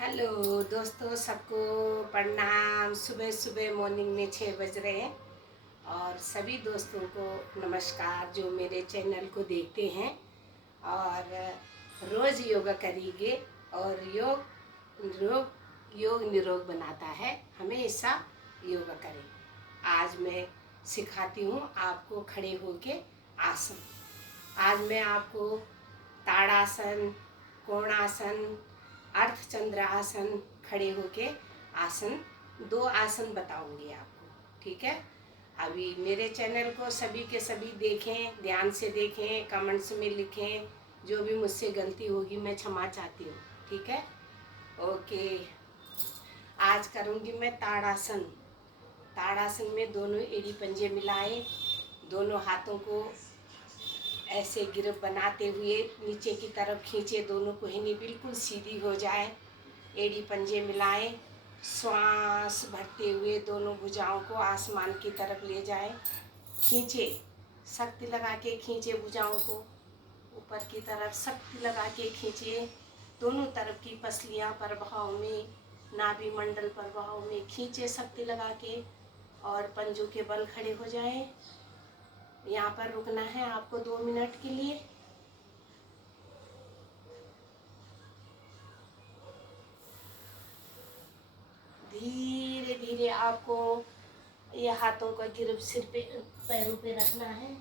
Hello दोस्तों, सबको प्रणाम। सुबह सुबह मॉर्निंग में 6 बज रहे हैं और सभी दोस्तों को नमस्कार जो मेरे चैनल को देखते हैं और रोज़ योगा करिए। और योग निरोग बनाता है, हमेशा योगा करें। आज मैं सिखाती हूँ आपको खड़े होके आसन। आज मैं आपको ताड़ासन, कोणासन, अर्धचंद्र आसन, खड़े होके आसन, 2 आसन बताऊंगी आपको। ठीक है, अभी मेरे चैनल को सभी के सभी देखें, ध्यान से देखें, कमेंट्स में लिखें। जो भी मुझसे गलती होगी मैं क्षमा चाहती हूँ। ठीक है, ओके। आज करूँगी मैं ताड़ासन। ताड़ासन में दोनों एड़ी पंजे मिलाए, दोनों हाथों को ऐसे गिरफ्त बनाते हुए नीचे की तरफ खींचे, दोनों कोहनी बिल्कुल सीधी हो जाए। एड़ी पंजे मिलाए, श्वास भरते हुए दोनों भुजाओं को आसमान की तरफ ले जाए। खींचे, शक्ति लगा के खींचे, भुजाओं को ऊपर की तरफ शक्ति लगा के खींचे। दोनों तरफ की पसलियां प्रभाव में, नाभि मंडल प्रभाव में खींचे शक्ति लगा के, और पंजों के बल खड़े हो जाए। यहाँ पर रुकना है आपको 2 मिनट के लिए। धीरे धीरे आपको ये हाथों का गिरफ्त सिर पे, पैरों पे रखना है।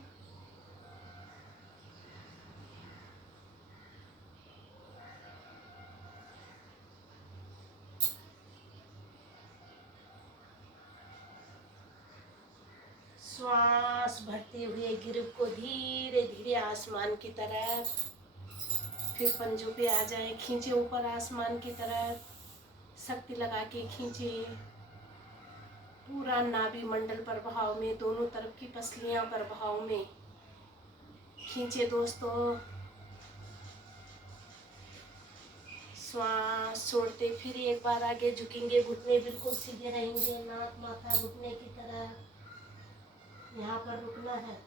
श्वास भरते हुए गिरफ्त को धीरे धीरे आसमान की तरफ, फिर पंजों पे आ जाए। खींचे ऊपर आसमान की तरफ, शक्ति लगा के खींचे। पूरा नाभि मंडल प्रभाव में, दोनों तरफ की पसलियां प्रभाव में खींचे दोस्तों। श्वास छोड़ते फिर एक बार आगे झुकेंगे, घुटने बिल्कुल सीधे रहेंगे, नाक माथा घुटने की तरफ। यहाँ पर रुकना है।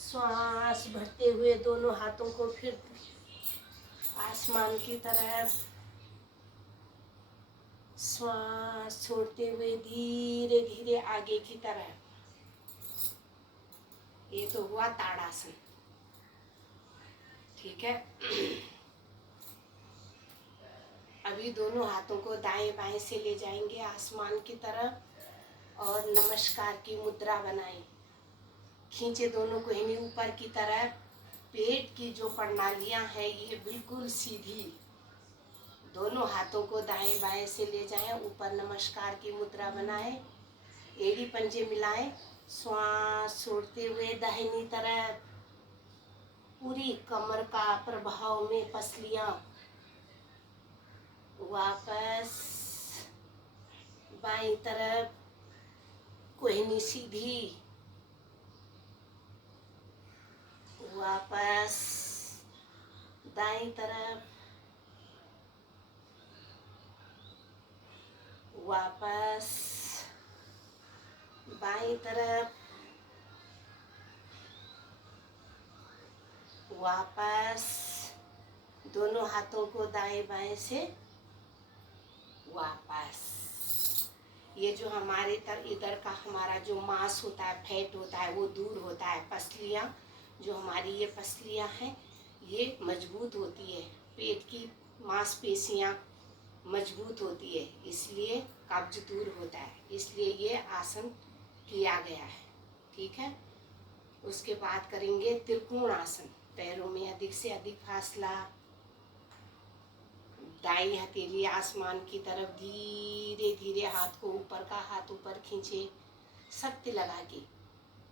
श्वास भरते हुए दोनों हाथों को फिर आसमान की तरफ, श्वास छोड़ते हुए धीरे धीरे आगे की तरफ। ये तो हुआ ताड़ासन। ठीक है, अभी दोनों हाथों को दाएं बाएं से ले जाएंगे आसमान की तरफ और नमस्कार की मुद्रा बनाएं। खींचे दोनों कोहनी ऊपर की तरफ। पेट की जो प्रणालियां हैं ये बिल्कुल सीधी। दोनों हाथों को दाएं बाएं से ले जाएं, ऊपर नमस्कार की मुद्रा बनाएं। एड़ी पंजे मिलाएं, श्वास छोड़ते हुए दाहिनी तरफ। पूरी कमर का प्रभाव में पसलियां, वापस बाईं तरफ, कोहनी सीधी, वापस दाईं तरफ, वापस बाईं तरफ, वापस। दोनों हाथों को दाएं बाएं से वापस। ये जो हमारे इधर का हमारा जो मांस होता है, फैट होता है, वो दूर होता है। पसलियाँ जो हमारी ये पसलियाँ हैं ये मजबूत होती है। पेट की मांसपेशियाँ मजबूत होती है, इसलिए कब्ज दूर होता है, इसलिए ये आसन किया गया है। ठीक है, उसके बाद करेंगे त्रिकोण आसन। पैरों में अधिक से अधिक फासला, दाई हथेली आसमान की तरफ, धीरे धीरे हाथ को ऊपर का हाथ ऊपर खींचे शक्ति लगा के,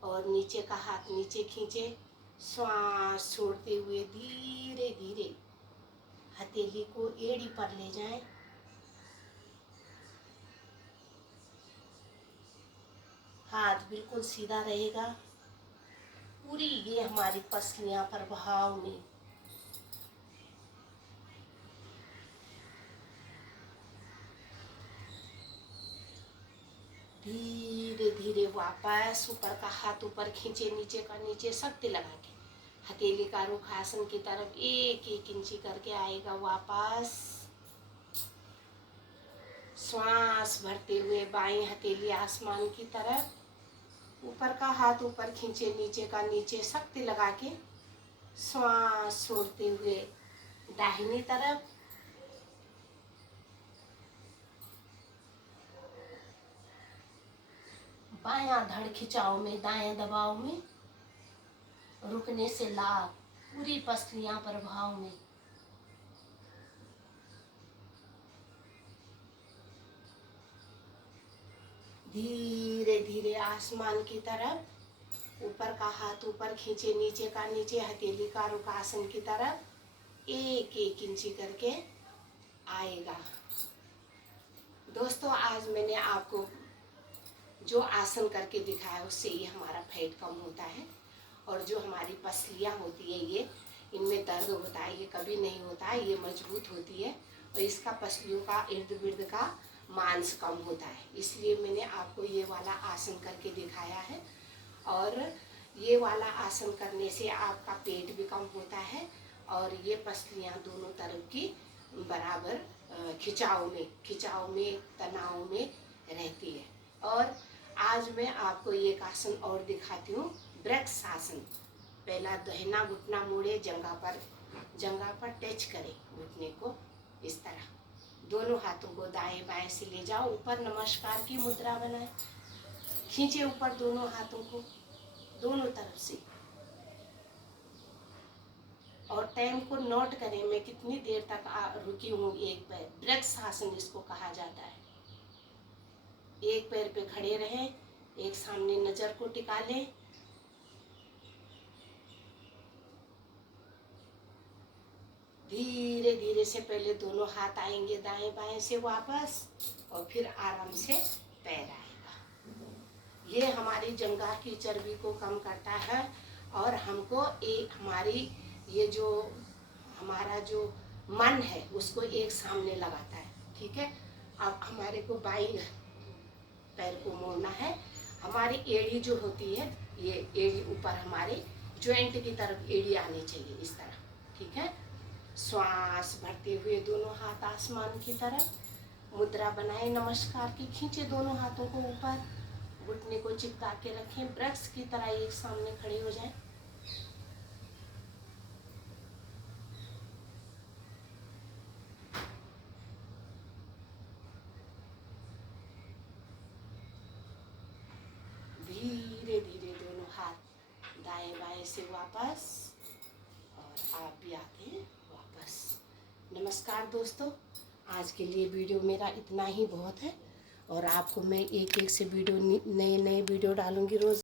और नीचे का हाथ नीचे खींचे। श्वास छोड़ते हुए धीरे धीरे हथेली को एड़ी पर ले जाएं। हाथ बिल्कुल सीधा रहेगा। पूरी ये हमारी पसलियां प्रभाव में, धीरे धीरे वापस ऊपर का हाथ ऊपर खींचे, नीचे का नीचे, शक्ति लगा के हथेली का रुख आसन की तरफ एक एक इंची करके आएगा वापस। श्वास भरते हुए बाएं हथेली आसमान की तरफ, ऊपर का हाथ ऊपर खींचे, नीचे का नीचे, शक्ति लगा के श्वास छोड़ते हुए दाहिनी तरफ। बायां धड़ खिंचाव में, दाएं दबाव में, रुकने से लाभ, पूरी पसलियां प्रभाव में। धीरे धीरे आसमान की तरफ, ऊपर का हाथ ऊपर खींचे, नीचे का नीचे, हथेली का रुख आसन की तरफ एक एक इंची करके आएगा। दोस्तों, आज मैंने आपको जो आसन करके दिखाया उससे ये हमारा फैट कम होता है, और जो हमारी पसलियाँ होती है ये, इनमें दर्द होता है, ये कभी नहीं होता है, ये मजबूत होती है, और इसका पसलियों का इर्द गिर्द का मांस कम होता है। इसलिए मैंने आपको ये वाला आसन करके दिखाया है। और ये वाला आसन करने से आपका पेट भी कम होता है, और ये पसलियाँ दोनों तरफ की बराबर खिंचाव में, तनाव में रहती है। और आज मैं आपको एक आसन और दिखाती हूँ, वृक्ष आसन। पहला दाहिना घुटना मोड़े, जंघा पर टच करें घुटने को, इस तरह दोनों हाथों को दाएं बाएं से ले जाओ, ऊपर नमस्कार की मुद्रा बनाए, खींचे ऊपर दोनों हाथों को दोनों तरफ से, और टाइम को नोट करें, मैं कितनी देर तक रुकी हूँ। एक पैर, वृक्ष आसन इसको कहा जाता है। एक पैर पे खड़े रहें, एक सामने नजर को टिका लें, धीरे धीरे से पहले दोनों हाथ आएंगे दाएं बाएं से वापस, और फिर आराम से पैर आएगा। ये हमारी जंघा की चर्बी को कम करता है, और हमको हमारी ये जो हमारा जो मन है उसको एक सामने लगाता है। ठीक है, अब हमारे को बाईं पैर को मोड़ना है। हमारी एड़ी जो होती है, ये एड़ी ऊपर हमारे जॉइंट की तरफ एड़ी आनी चाहिए, इस तरह। ठीक है, श्वास भरते हुए दोनों हाथ आसमान की तरफ, मुद्रा बनाए नमस्कार की, खींचे दोनों हाथों को ऊपर, घुटने को चिपका के रखें, वृक्ष की तरह एक सामने खड़े हो जाएं। धीरे धीरे दोनों हाथ दाएं बाएं से वापस, और आप भी आते हैं वापस। नमस्कार दोस्तों, आज के लिए वीडियो मेरा इतना ही बहुत है, और आपको मैं एक एक से वीडियो नए वीडियो डालूंगी रोज़।